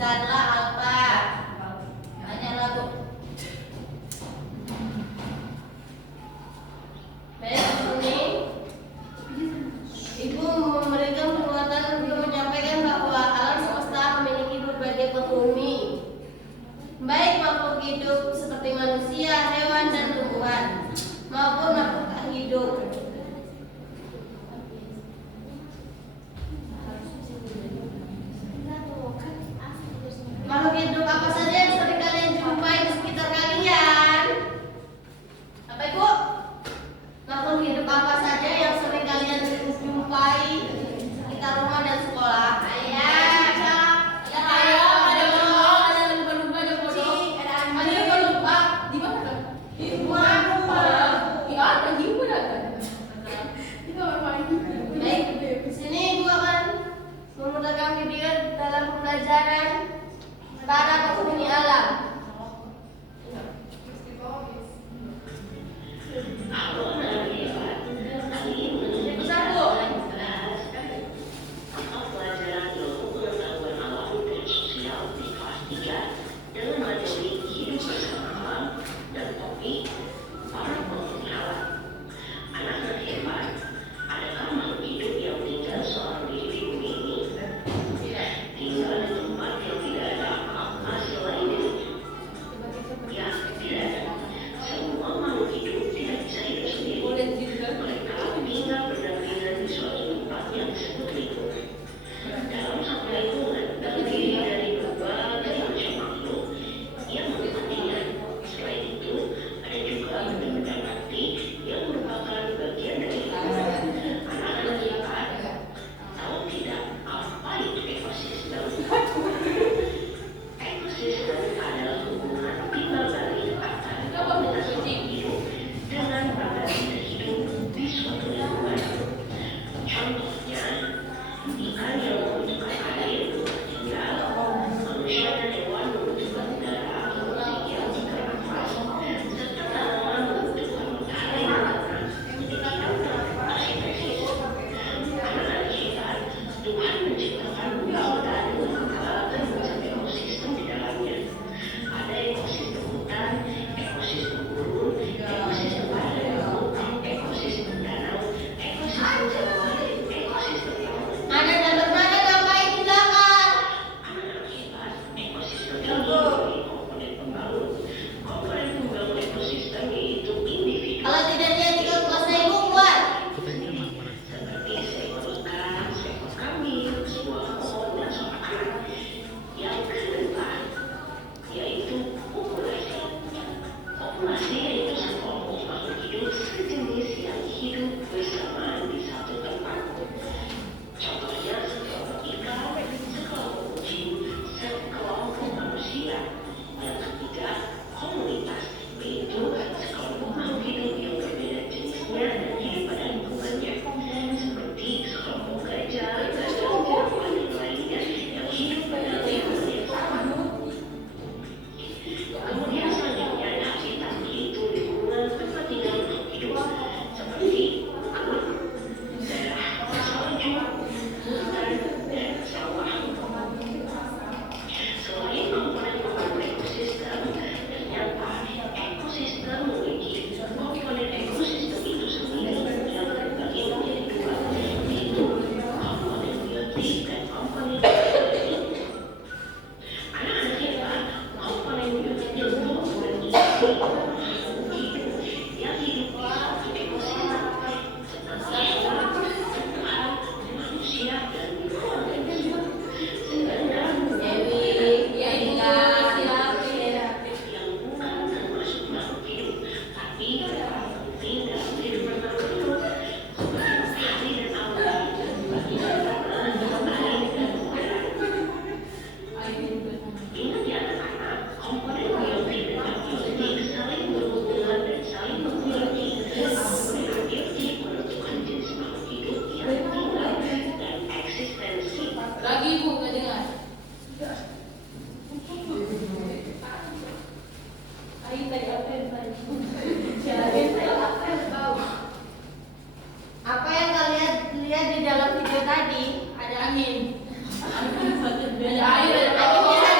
Besarlah apa? Tanyalah Bu. Baik, ini Ibu memberikan penguatan untuk menyampaikan bahwa alam semesta memiliki berbagai penghuni, baik makhluk hidup seperti manusia, hewan, dan tumbuhan, maupun makhluk tak hidup. Makhluk hidup apa saja yang sering kalian jumpai di sekitar kalian? Apa Ibu? Makhluk hidup apa saja yang sering kalian jumpai di sekitar rumah dan sekolah? Ada burung, ada lumba-lumba, ada kodok, ada lumba-lumba. Di mana? Di rumah. Ada gimana kan? Di kamar mandi. Baik, di sini Ibu akan memutarkan video dalam pembelajaran para penghuni alam. Apa yang kalian lihat di dalam video tadi? Ada angin. Ada air. Anginnya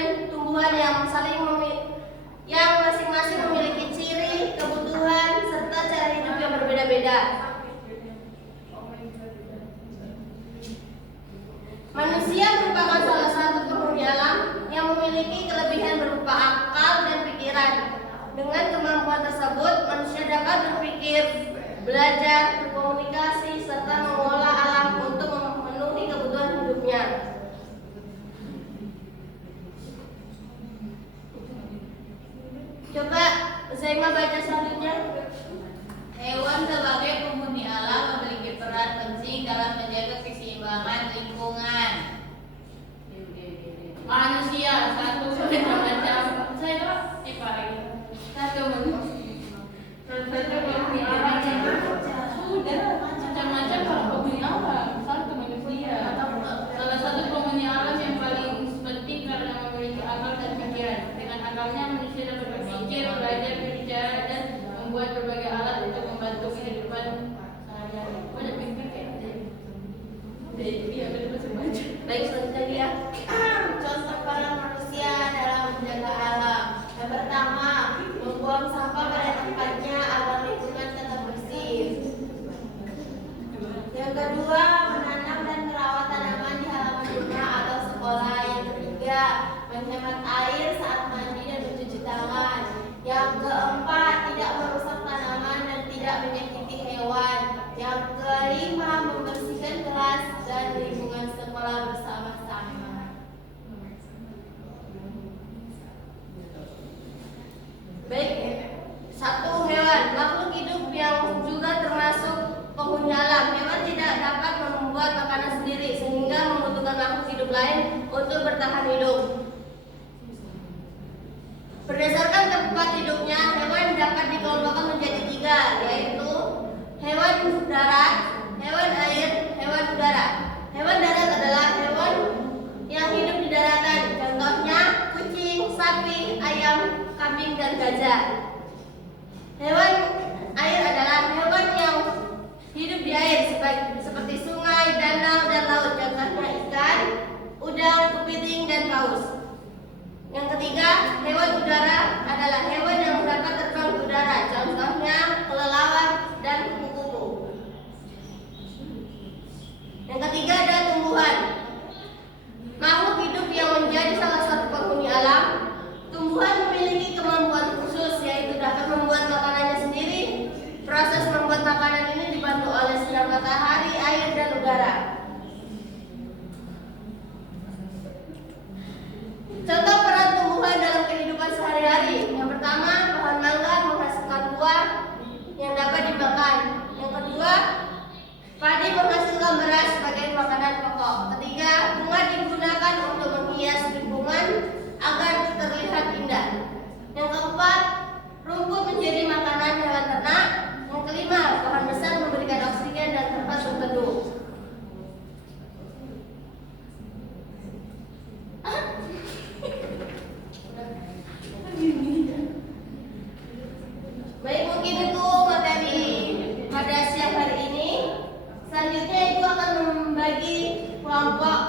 dengan tumbuhan yang yang masing-masing memiliki ciri, kebutuhan, serta cara hidup yang berbeda-beda. Manusia merupakan salah satu penghuni alam yang memiliki kelebihan berupa akal dan pikiran. Dengan kemampuan tersebut, manusia dapat berpikir, belajar, berkomunikasi, serta mengolah alam untuk memenuhi kebutuhan hidupnya. Coba Zaima baca selanjutnya. Hewan sebagai penghuni alam memiliki peran penting dalam menjaga keseimbangan lingkungan. Manusia satu macam penghuni alam sudah macam-macam penghuni alam. Satu manusia. Salah satu penghuni alam yang paling penting karena memiliki akal dan pikiran. Dengan akalnya manusia dapat berpikir, belajar, berbicara, dan membuat berbagai alat untuk membantu kehidupan sehari-hari. Banyak pikir kayak Baik, selanjutnya dia. Contoh peran manusia dalam menjaga alam. Yang pertama, membuang sampah pada tempatnya agar lingkungan tetap bersih. Yang kedua, menanam dan merawat tanaman di halaman rumah atau sekolah. Yang ketiga, menghemat air saat mandi dan mencuci tangan. Yang keempat, tidak merusak tanaman dan tidak menyakiti hewan. Yang kelima, membersihkan kelas dan lingkungan sekolah bersama-sama. Baik, satu hewan, makhluk hidup yang juga termasuk penghuni alam. Hewan tidak dapat membuat makanan sendiri sehingga membutuhkan makhluk hidup lain untuk bertahan hidup. Berdasarkan tempat hidupnya, hewan dapat dikelompokkan menjadi 3, yaitu hewan darat, hewan air, hewan udara. Hewan darat adalah hewan yang hidup di daratan, contohnya kucing, sapi, ayam, kambing, dan gajah. Hewan air adalah hewan yang hidup di air seperti sungai, danau, dan laut, contohnya ikan, udang, kepiting, dan paus. Yang ketiga, hewan udara adalah hewan yang dapat terbang di udara, contohnya kelelawar dan kupu-kupu. Yang ketiga adalah tumbuhan. Makhluk hidup yang menjadi salah satu penghuni alam. Tumbuhan memiliki kemampuan khusus, yaitu dapat membuat makanannya sendiri. Proses membuat makanan ini dibantu oleh sinar matahari, air, dan udara. Contoh peran tumbuhan dalam kehidupan sehari-hari. Yang pertama, pohon mangga menghasilkan buah yang dapat dimakan. Yang kedua, padi menghasilkan beras sebagai makanan pokok. Ketiga, bunga digunakan untuk menghias lingkungan agar terlihat indah. Yang keempat, rumput menjadi makanan hewan ternak. Yang kelima, pohon besar memberikan oksigen dan tempat berteduh. Baik, mungkin itu materi pada siang hari ini. Selanjutnya Ibu akan membagi kelompok.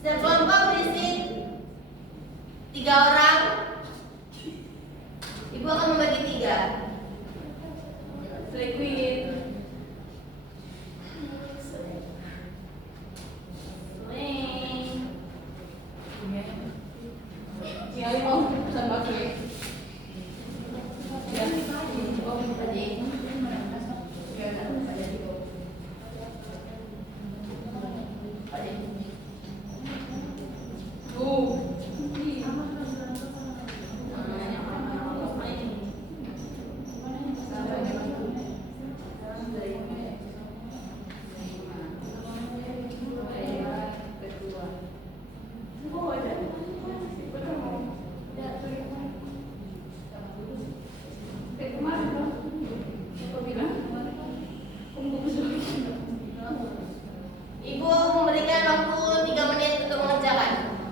Setiap kelompok berisi 3 orang. Ibu akan membagi 3. Liquid. Ya, mau pesan bakso ya? Ya. Ibu memberikan waktu 3 menit untuk mengerjakan.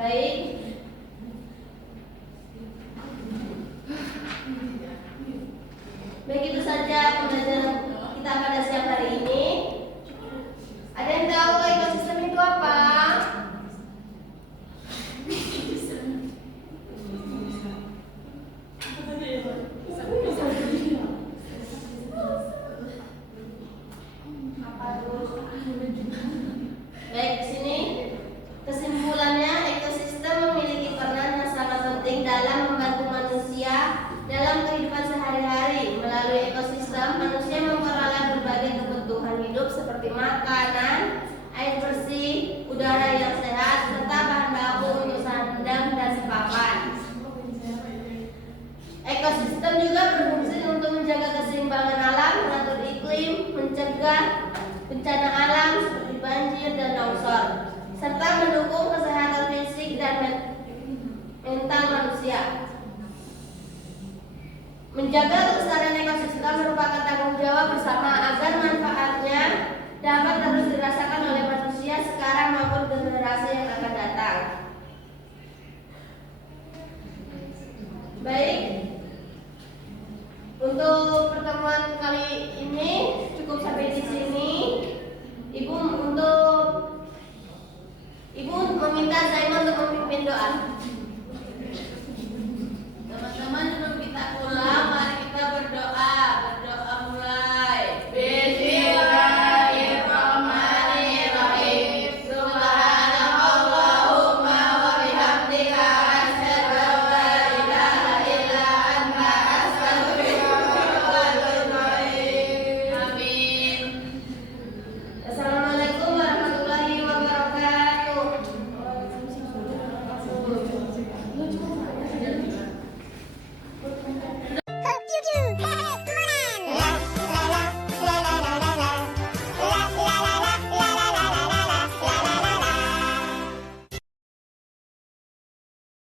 Baik. Baik, itu saja pembelajaran kita pada siang hari ini. Ada yang tahu ekosistem itu apa? Baik, di sini kesimpulannya ekosistem memiliki peran yang sangat penting dalam membantu manusia dalam kehidupan sehari-hari. Melalui ekosistem, manusia memperoleh berbagai kebutuhan hidup seperti makanan, air bersih, udara yang sehat, serta bahan baku untuk sandang dan papan. Ekosistem juga berfungsi untuk menjaga keseimbangan alam, mengatur iklim, mencegah bencana alam seperti banjir dan longsor, serta mendukung kesehatan fisik dan mental manusia. Menjaga kelestarian ekosistem merupakan tanggung jawab bersama agar manfaat